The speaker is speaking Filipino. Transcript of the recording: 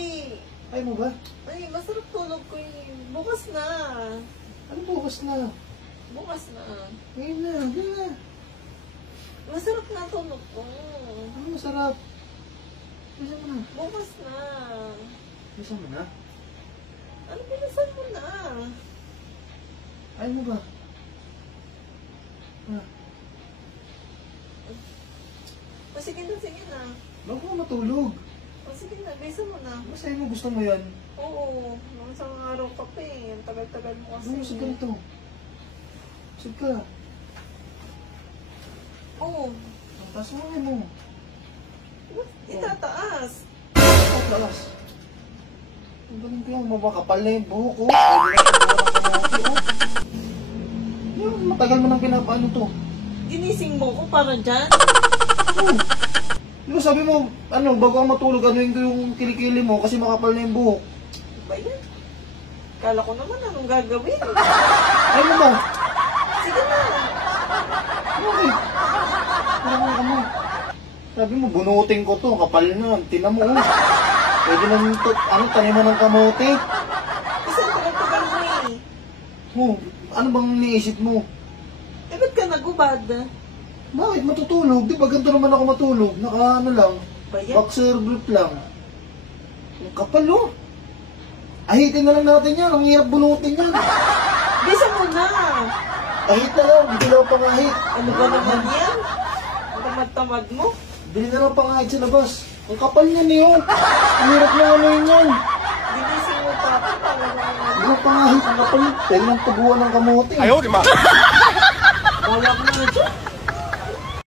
eh. Ay mo ba? Ay, masarap tulog ko eh. Bukas na. Ano bukas na? Bukas na. Ngayon na, ngayon na. Masarap na tulog ko. Ano masarap? Bisa mo na. Bukas na. Bisa mo na? Ano pinasan mo na? Ay mo ba? Ah, O sige na. bago ka matulog. O sige na, bisa mo na. Masaya mo, gusto mo yan. Oo, mga isang araw ka pa eh. Ang tagal-tagal mo kasi. Ano sa ganito? Sige ka. Oo. Ang taas mo mo. Itataas. Ang taas. Ang galing ko yan. Mabakapal na yung buhok ko. Pwede na ito ng kamote. Yung matagal mo nang pinapaano to. Ginising mo ko para dyan. Oh. Di ba sabi mo, ano, bago ka matulog, anuin ko yung kilikili mo kasi makapal na yung buhok. Ba yan? Kala ko naman anong gagawin. Ay mo ba? Sige na. Bakit? Parang ano? Sabi mo, bunutin ko to, kapal na. Tinan mo, oh. Pwede naman to, ano, taniman ng kamote. Kasi ang tagal-tagal mo eh. Oh, ano bang iniisip mo? Eh, ba't ka nagubad? Bakit matutulog? Di ba ganito naman ako matulog? Naka ano lang, Ba yan? boxer brief lang. Ang kapal, oh. Ahitin na lang natin yan, ang hirap bunutin yan. Bisa mo na. Ahit na lang, hindi lang pangahit. Ano ba naman yan? Ang tamad-tamad mo? Bili na lang pangahit sa labas. Ang kapal niyan eh, oh. Ang hirap na ano yun yan. Ginising mo pa ako para naman. Hindi lang pangahit, ang kapal. Pwede nang tabuhan ng kamote. Ayaw, di ba? Wala ko na dyan.